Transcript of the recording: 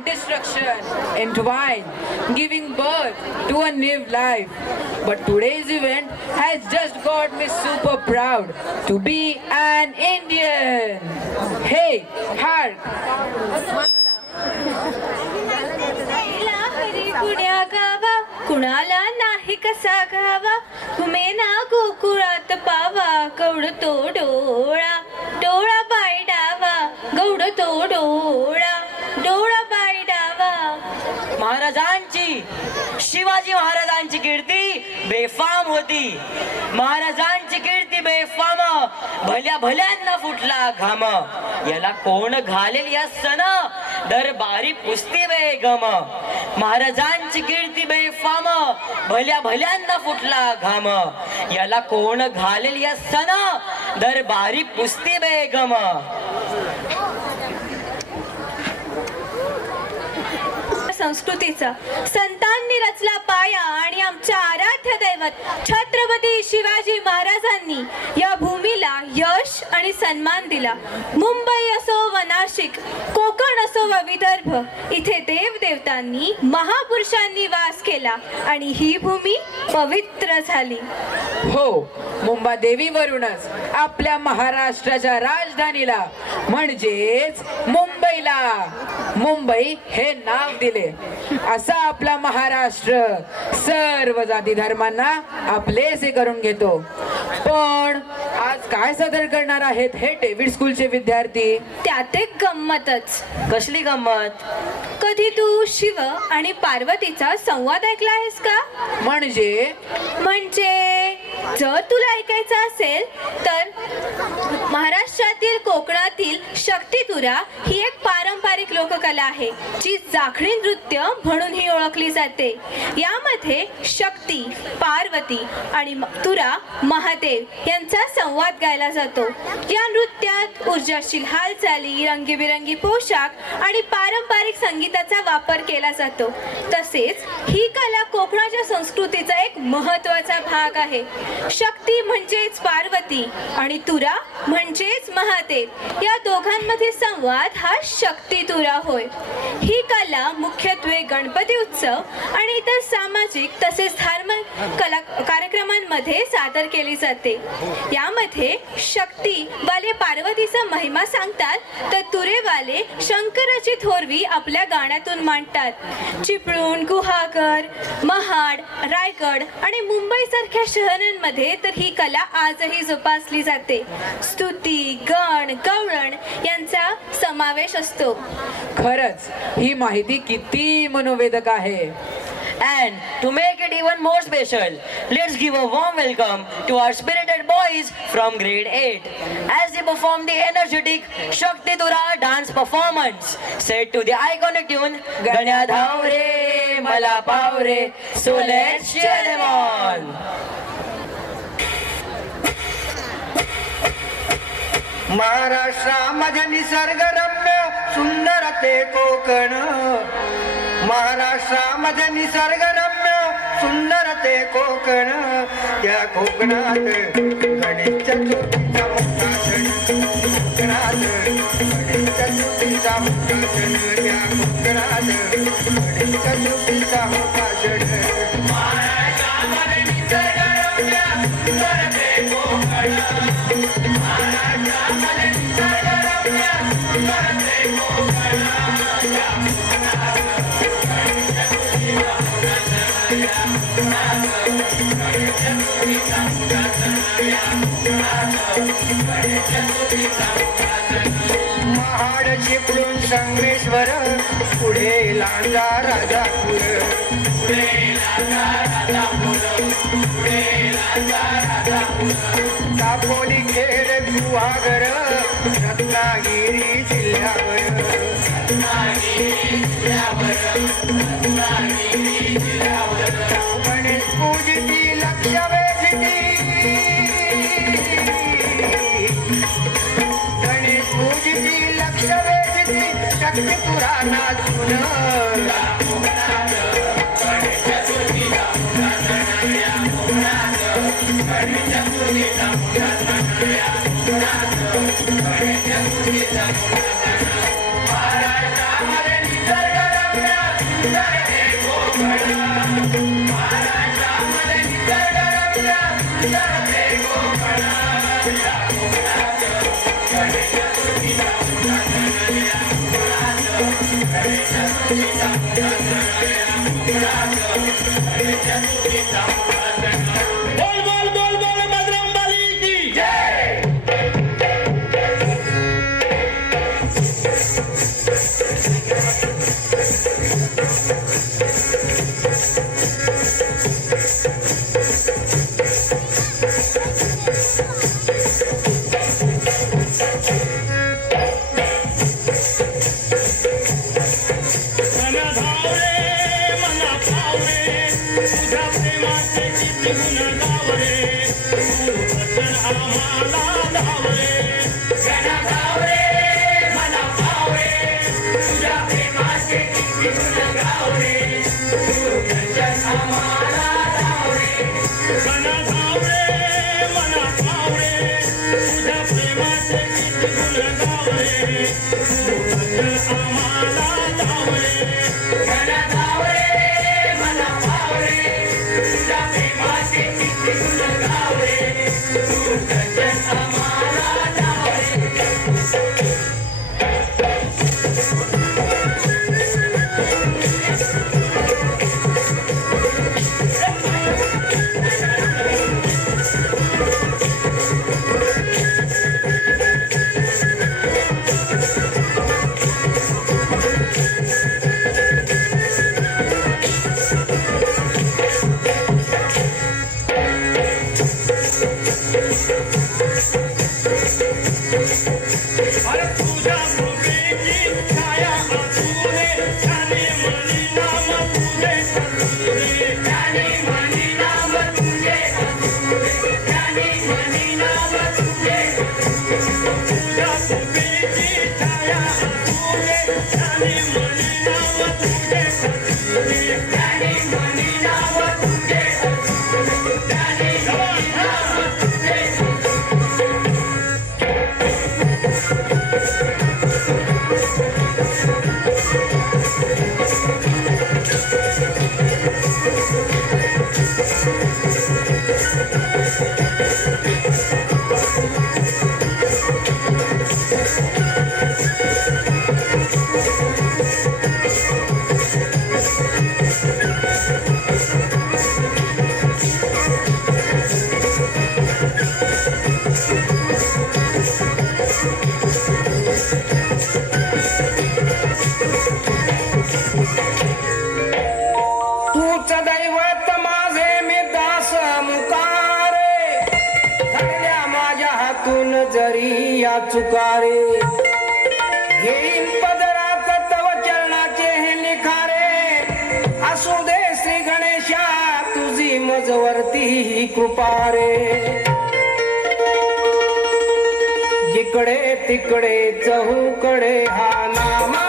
and destruction entwined, giving birth to a new life. But today's event has just got me super proud to be an Indian. Hey, hark! पुण्या गावा कुणाला नाही कसा घावा घुमेना गोकुळात पावा गौड तो डोळा डोळा बाई डावा गौड तो डोळा डोळा बाई डावा. महाराजांची शिवाजी महाराजांची कीर्ती बेफाम होती. महाराजांची कीर्ती बेफाम भल्या भल्यांना फुटला घाम. याला कोण घालेल या सण दरबारी पुसती बेगम. महाराजांची कीर्ती बेफाम भल्या भल्यांना फुटला घाम. याला कोण घालेल या सण दरबारी पुसती बेगम. संस्कृतीचा संतांनी रचला पाया आणि आमच्या आराध्य दैवत छत्रपती शिवाजी महाराजांनी या भूमीला यश आणि सन्मान दिला. मुंबई असो व नाशिक, कोकण असो व विदर्भ, इथे देवदेवतांनी महापुरुषांनी वास केला आणि ही भूमी पवित्र झाली. हो, मुंबादेवीवरूनच आपल्या महाराष्ट्राच्या राजधानीला म्हणजेच मुंबईला मुंबई हे नाव दिले. असा आपला महाराष्ट्र सर्व जाती धर्मांना आपलेसे करून घेतो. पण आज काय सादर करणार आहेत हे डेव्हिड स्कूलचे विद्यार्थी? त्यात एक गंमतच. कसली गंमत? कधी तू शिव आणि पार्वतीचा संवाद ऐकला आहेस का? म्हणजे जर तुला ऐकायचं असेल तर महाराष्ट्रातील कोकणातील शक्तितुरा ही एक पारंपरिक लोककला आहे जी जाखणी नृत्य म्हणूनही ओळखली जाते. यामध्ये शक्ती, पार्वती आणि तुरा महादेव यांचा संवाद गायला जातो. या नृत्यात ऊर्जाशील हालचाली, रंगीबिरंगी पोशाख आणि पारंपरिक संगीताचा वापर केला जातो. तसेच ही कला कोकणाच्या संस्कृतीचा एक महत्त्वाचा भाग आहे. शक्ती म्हणजेच पार्वती आणि तुरा म्हणजेच महादेव, या दोघांमध्ये संवाद हा शक्तितुरा होय. ही कला मुख्यत्वे गणपती उत्सव आणि इतर सामाजिक तसेच धार्मिक कार्यक्रमांमध्ये सादर केली जाते. यामध्ये शक्तीवाले पार्वतीचा महिमा सांगतात तर तुरेवाले शंकराची थोरवी आपल्या गाण्यातून मांडतात. चिपळूण, गुहागर, महाड, रायगड आणि मुंबई सारख्या शहरांमध्ये तर ही कला आजही जोपासली जाते. स्तुती, गण, गवळण यांचा समावेश असतो. खरंच ही माहिती किती मनोवेधक आहे. And to make it even more special, let's give a warm welcome to our spirited boys from grade 8 as they perform the energetic Shakti Tura dance performance set to the iconic tune Ganya Dhav Re Mala Pav Re. So let's cheer them on. महाराष्ट्रामध्ये निसर्गरम्य सुंदर ते कोकण. महाराष्ट्रामध्ये निसर्गरम्य सुंदर ते कोकण. त्या कोकणात गणेश चतुर्थीचा मोठा सण. कोकणात गणेश चतुर्थीचा मोठा सण. त्या कोकणात गणेश चतुर्थीचा मोठा सण. महाराष्ट्रामध्ये निसर्गरम्य सुंदर ते कोकण. महाराष्ट्रामध्ये निसर्गरम्य सुंदर ते कोकण. महाड, चिपळूण, संगमेश्वर, पुढे लांजा राजापूर. दापोली, खेड, गुहागर, रत्नागिरी जिल्ह्यावर. गणेश पूजती लक्ष वेधती. गणेश पूजती लक्ष वेधती. शक्ती तुरा नाचून. महाराष्ट्रामध्ये निसर्ग बोल बोल बोल बोल बजरंगबली की जय. मना धाव रे मना भाव रे तुझ्या प्रेमाचे किती गुण गाव रे तू वचन आम्हाला धाव रे. मना भाव रे मना भाव रे तुझ्या प्रेमाचे किती गुण गाव रे तू वचन आम्हाला धाव रे. मना धाव रे मना भाव रे तुझ्या प्रेमाचे किती गुण गाव रे तू वचन आम्हाला धाव रे. मना भाव रे मना भाव रे तुझ्या प्रेमाचे किती गुण गाव रे तू वचन आम्हाला धाव रे. अरे तुझ्या कृपेची छाया असुरे त्याने मनी नाम तुझे असुरे. त्याने मनी नाम तुझे असुरे त्याने मनी नाम तुझे तुझ्या कृपेची छाया असुरे त्याने मनी नाम तुझे असुरे. त्याने मनी नाम तुझे असुरे त्याने मनी नाम तुझे तूच दैवत माझे मी दास मुकारे घडल्या माझ्या हातून जरी या चुकारे घेईन पदरात तव चरणाचे हे निखारे असू दे श्री गणेशा तुझी मजवरती ही कृपा रे जिकडे तिकडे चहूकडे हा नामा